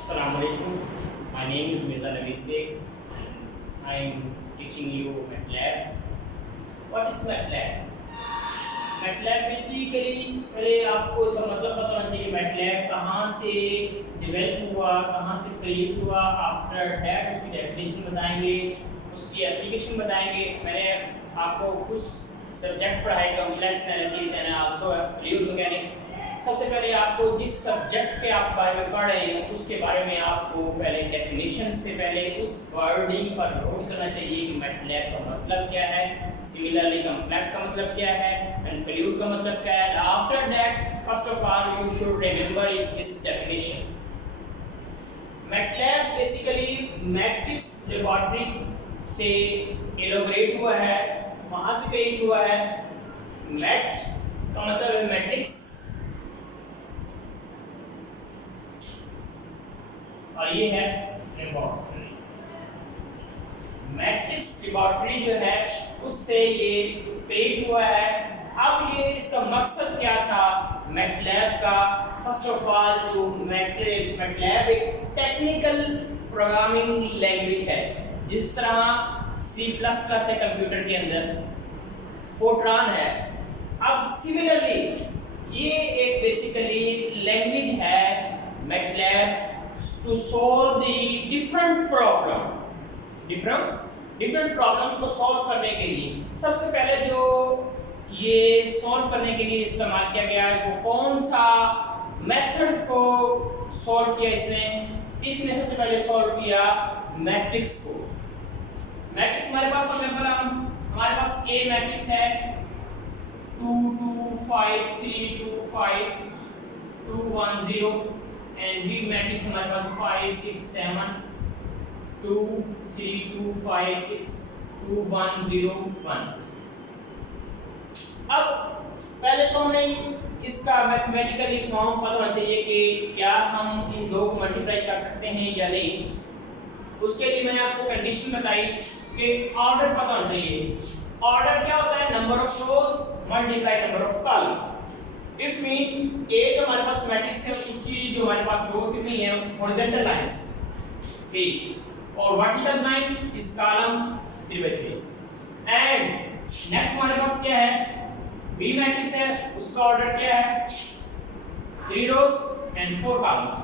Assalamualaikum. My name is Mirza Naveed Beg and I am teaching you MATLAB. What is MATLAB? MATLAB basically पहले आपको इसका मतलब पता होना चाहिए कि MATLAB कहाँ से डेवलप हुआ, कहाँ से क्रिएट हुआ। आफ्टर दैट उसकी डेफिनेशन बताएंगे, उसकी एप्लीकेशन बताएंगे। मैंने आपको कुछ सब्जेक्ट पढ़ाए, complex analysis and also fluid mechanics. सबसे पहले आपको जिस सब्जेक्ट के आप बारे में पढ़ रहे हैं उसके बारे में आपको पहले डेफिनेशन से पहले उस वर्डिंग पर नोट करना चाहिए कि मैटलैब का मतलब क्या है, सिमिलरली कॉम्प्लेक्स का मतलब क्या है एंड फ्लूइड का मतलब क्या है। After that first of all you should remember this definition. MATLAB basically matrix laboratory से इनॉग्रेट हुआ है, वहाँ से क्रिएट हुआ है। मैथ का मतलब है मैट्रिक्स और ये है लेबोरेटरी। मैट्रिक्स लेबोरेटरी जो है उससे ये क्रिएट हुआ है। अब ये इसका मकसद क्या था मैटलैब का? फर्स्ट ऑफ ऑल जो मैटलैब एक टेक्निकल प्रोग्रामिंग लैंग्वेज है, जिस तरह C++ है कंप्यूटर के अंदर, फोर्ट्रान है। अब सिमिलरली ये एक बेसिकली लैंग्वेज है MATLAB to solve the different problems को सॉल्व करने के लिए। सबसे पहले जो ये सॉल्व करने के लिए इस्तेमाल किया गया है वो कौन सा मेथड को सॉल्व किया इसने सबसे पहले सॉल्व किया मैट्रिक्स को। मैट्रिक्स हमारे पास हमारे पास A मैट्रिक्स है 2 2 5 3 2 5 2 1 0 एंड बी मैट्रिक्स हमारे पास 5 6 7 2 3 2 5 6 2 1 0 1। अब पहले तो हमें इसका मैथमेटिकली फॉर्म पता होना चाहिए कि क्या हम इन दो को मल्टीप्लाई कर सकते हैं या नहीं। उसके लिए मैंने आपको कंडीशन बताई कि ऑर्डर पता होना चाहिए। ऑर्डर क्या होता है? Number of rose multiply number of columns. It's mean A तो हमारे पास मैट्रिक्स है, उसकी जो हमारे पास रोज कितनी है? हॉरिजॉन्टल लाइंस 3 और वर्टिकल लाइन इस कॉलम 3/3। एंड नेक्स्ट हमारे पास क्या है? B मैट्रिक्स है, उसका ऑर्डर क्या है? 3 रोज एंड 4 कॉलम्स।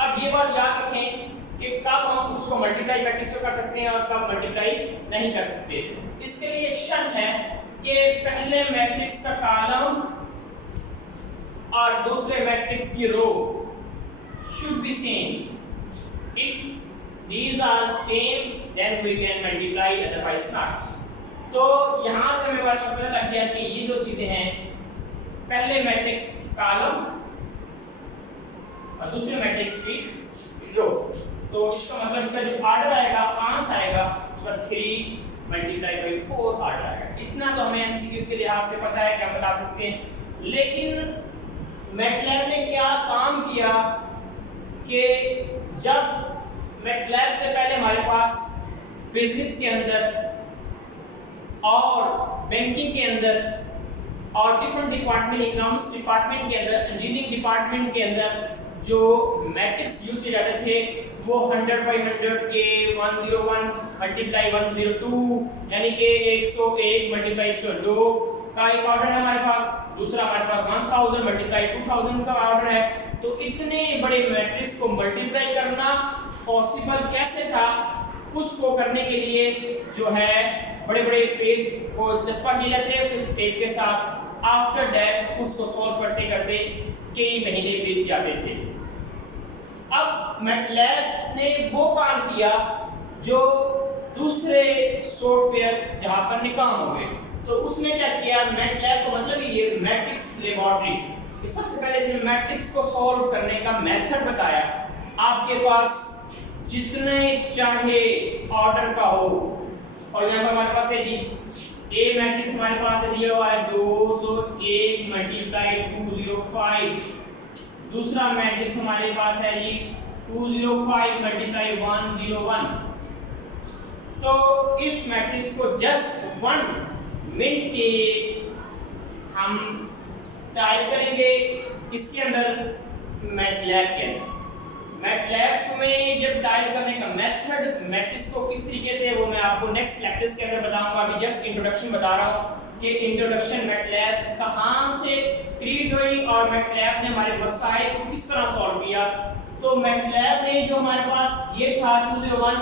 अब ये बात याद रखें कि कब हम उसको मल्टीप्लाई मैट्रिक्स से कर सकते हैं और कब मल्टीप्लाई नहीं कर सकते। इसके लिए एक शर्त है कि पहले मैट्रिक्स का कॉलम और दूसरे मैट्रिक्स की रो should be same. If these are same, then we can multiply, otherwise not. तो यहाँ से हमें बात पता लग गया कि ये जो चीजें हैं, पहले मैट्रिक्स कॉलम और दूसरे मैट्रिक्स की रो, तो इसका मतलब इसका जो ऑर्डर आएगा, आंस आएगा, उसका 3 × 4 ऑर्डर आएगा। इतना तो हमें एमसीक्यूज के लिहाज से पता है, क्या बता सकते हैं। लेकिन मैटलैब ने क्या काम किया कि जब मैटलैब से पहले हमारे पास बिजनेस के अंदर और बैंकिंग के अंदर और डिफरेंट डिपार्टमेंट, इकोनॉमिक्स डिपार्टमेंट के अंदर, इंजीनियरिंग डिपार्टमेंट के अंदर जो मैट्रिक्स यूज किए जाते थे वो 100/100 के 101 × 102 यानी कि 101 × 102 का एक ऑर्डर है हमारे पास। दूसरा हमारे पास 1000 × 2000 का ऑर्डर है। तो इतने बड़े मैट्रिक्स को मल्टीप्लाई करना पॉसिबल कैसे था? उसको करने के लिए जो है बड़े बड़े पेज को चस्पा किए जाते हैं उसके टेप के साथ। आफ्टर दैट उसको सॉल्व करते करते कई महीने बीत जाते थे। अब मैटलैब ने वो काम किया जो दूसरे सॉफ्टवेयर जहां पर निकाम हो गए। तो उसने क्या किया? मैटलैब का मतलब ये मैट्रिक्स लेबोरेटरी, सबसे पहले से मैट्रिक्स को सॉल्व करने का मेथड बताया। आपके पास जितने चाहे ऑर्डर का हो, और यहाँ पर हमारे पास है जी A मैट्रिक्स हमारे पास है दिया हुआ है 201 × 205। दूसरा मैट्रिक्स हमारे पास है जी 205 × 101। तो इस मैट्रिक्स को जस्ट 1 मिनट के हम टाइप करेंगे इसके अंदर मैटलैब के अंदर। मैटलैब जब टाइप करने का मेथड मैट्रिक्स को किस तरीके से वो मैं आपको नेक्स्ट लेक्चर्स के अंदर बताऊंगा। अभी जस्ट इंट्रोडक्शन बता रहा हूँ कि इंट्रोडक्शन मैटलैब कहाँ से क्रिएट हुई और मैटलैब ने हमारे मसाइल को किस तरह सॉल्व किया। तो मैटलैब ने जो हमारे पास ये था 201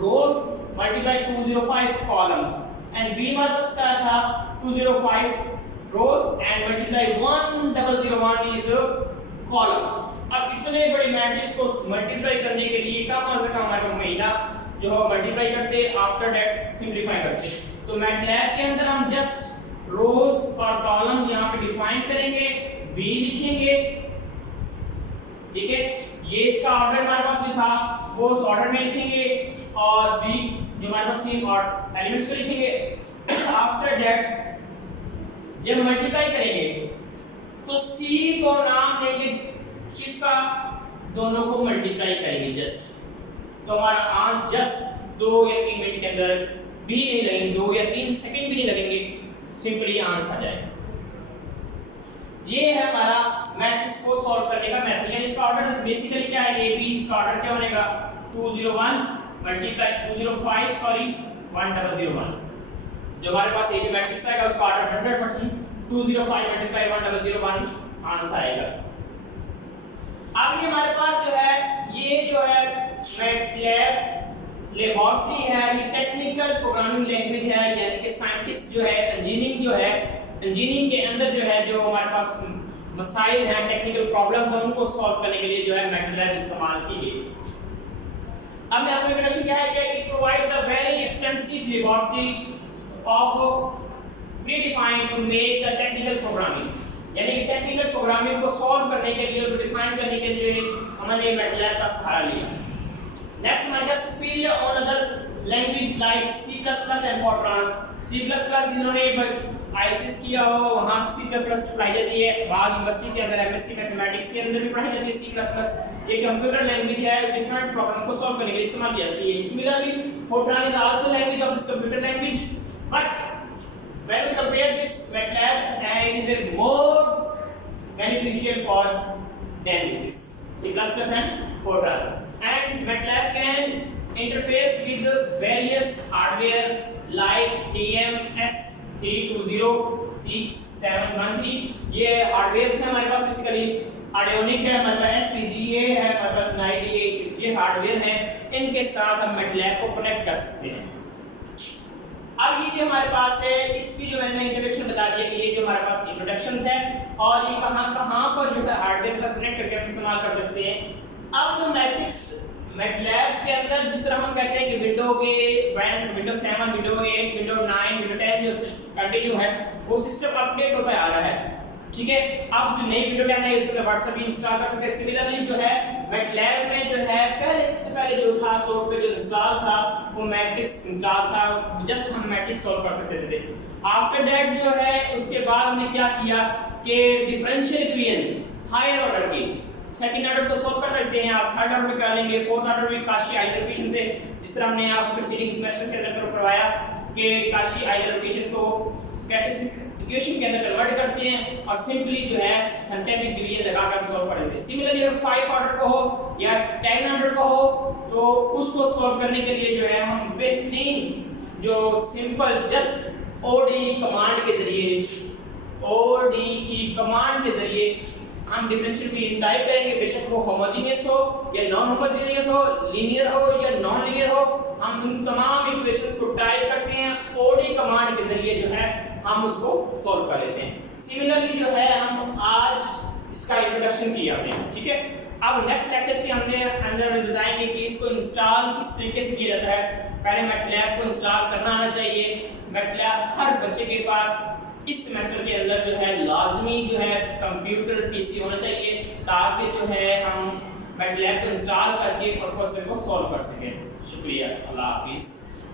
रोज मल्टीप्लाई 205 कॉलम्स एंड बी हमारे पास क्या था 205 रोज एंड मल्टीप्लाई 1001 इज कॉलम। अब इतने बड़े मैट्रिक्स को मल्टीप्लाई करने के लिए कम से कम हमारे महीना जो है मल्टीप्लाई करते, आफ्टर दैट सिंपलीफाई करते। तो मैटलैब के अंदर हम जस्ट रोज और कॉलम्स यहाँ पे डिफाइन करेंगे, बी लिखेंगे, ठीक है। ये इसका ऑर्डर हमारे पास लिखा वो उस ऑर्डर में लिखेंगे और बी जो हमारे पास सेम और एलिमेंट्स को लिखेंगे। आफ्टर दैट जब मल्टीप्लाई करेंगे तो सी को नाम देंगे किसका, दोनों को मल्टीप्लाई करेंगे जस्ट। तो हमारा आंसर जस्ट 2 या 3 मिनट के अंदर भी नहीं लगेंगे, 2 या 3 सेकंड भी नहीं लगेंगे, सिंपली आंसर आ जाएगा। ये है हमारा मैट्रिक्स को सॉल्व करने का मेथड। यानी इसका ऑर्डर बेसिकली क्या है, ए बी इसका ऑर्डर क्या बनेगा 201 मल्टीप्लाई 205 सॉरी 1001। जो हमारे पास ए बी मैट्रिक्स आएगा उसका ऑर्डर 100% 205 मल्टीप्लाई 1001 आंसर आएगा। अब ये हमारे पास जो है ये जो है मैटलैब लेबोरेटरी है, ये टेक्निकल प्रोग्रामिंग लैंग्वेज है, यानी कि साइंटिस्ट जो है इंजीनियरिंग के अंदर जो है जो हमारे पास मसाइल हैं, टेक्निकल प्रॉब्लम्स हैं, उनको सॉल्व करने के लिए जो है मैटलैब इस्तेमाल की गई। अब मैं आपको इंट्रोडक्शन क्या है कि it provides a very extensive laboratory of predefined to make the technical programming, यानी कि टेक्निकल प्रोग्रामिंग को सॉल्व करने के लिए और डिफाइन करने के लिए हमने मैटलैब का सहारा लिया। नेक्स्ट हमारे पास superior on other language like C++ and Fortran. C++ जिन्होंने आईसीएस किया हो वहां से C++ पढ़ाई जाती है, बाद यूनिवर्सिटी के अंदर एमएससी मैथमेटिक्स के अंदर भी पढ़ाई जाती है C++। ये कंप्यूटर लैंग्वेज है, डिफरेंट प्रॉब्लम को सॉल्व करने के लिए इस्तेमाल की जाती है। Similarly Fortran is also language of this computer language, but when we compare this MATLAB and is a more beneficial for than this C++ and Fortran, and MATLAB can interface with the various hardware like TMS320 6713। ये hardware है हमारे पास, basically आर्डियोनिक है हमारे पास, FPGA है हमारे पास, NIDA, ये hardware है, इनके साथ हम MATLAB को कनेक्ट कर सकते हैं। अब ये जो हमारे पास है इसकी जो मैंने इंट्रोडक्शन बता दिया कि ये जो हमारे पास इंट्रोडक्शंस है और ये कहां पर जो है हार्डवेयर के साथ कनेक्ट करके हम इस्तेमाल कर सकते हैं। अब जो मैट्रिक्स मैटलैब के अंदर जिस तरह हम कहते हैं कि विंडो 7 विंडो 8 विंडो 9 विंडो 10 जो कंटिन्यू है वो सिस्टम अपडेट होता आ रहा है, ठीक है। अब जो नई विंडो 10 है इसके अंदर व्हाट्सएप भी इंस्टॉल कर सकते हैं। सिमिलरली जो है मैटलैब में जो है सबसे पहले जो था सॉफ्टवेयर जो इंस्टॉल था वो मैट्रिक्स इंस्टॉल था, जस्ट हम मैट्रिक्स सॉल्व कर सकते थे। आफ्टर दैट जो है उसके बाद हमने क्या किया कि डिफरेंशियल इक्वेशन हायर ऑर्डर की, सेकंड ऑर्डर तो सॉल्व कर सकते हैं आप, थर्ड ऑर्डर भी कर लेंगे, फोर्थ ऑर्डर भी काशी आइलर इक्वेशन से, जिस तरह हमने आपको प्रीसीडिंग सेमेस्टर के अंदर करवाया कि काशी आइलर इक्वेशन को कैरेक्टरिस्टिक इक्वेशन के अंदर कन्वर्ट करते हैं और सिंपली जो है सिंथेटिक डिवीजन लगाकर हम सॉल्व कर लेते हैं। सिमिलरली अगर 5 ऑर्डर को हो या 10 ऑर्डर को हो तो उसको सॉल्व करने के लिए जो है हम बेहतरीन जो सिंपल जस्ट ODE कमांड के जरिए हम डिफरेंशियल इक्वेशन टाइप करेंगे, बेशक वो होमोजेनियस हो या नॉन होमोजेनियस हो, लीनियर हो या नॉन लीनियर हो, हम उन तमाम इक्वेशंस को टाइप करते हैं ODE कमांड के जरिए जो है हम उसको सॉल्व कर लेते हैं। सिमिलरली जो है हम आज इसका इंट्रोडक्शन किया हमने, ठीक है। अब नेक्स्ट लेक्चर में हमने अंदर में बताएंगे कि इसको इंस्टॉल किस तरीके से किया जाता है। पहले मैटलैब को इंस्टॉल करना आना चाहिए। मैटलैब हर बच्चे के पास इस सेमेस्टर के अंदर जो है लाजमी जो है कंप्यूटर PC होना चाहिए ताकि जो है हम मैटलैब को इंस्टॉल करके और क्वेश्चन को सॉल्व कर सकें। शुक्रिया, अल्लाह हाफिज़।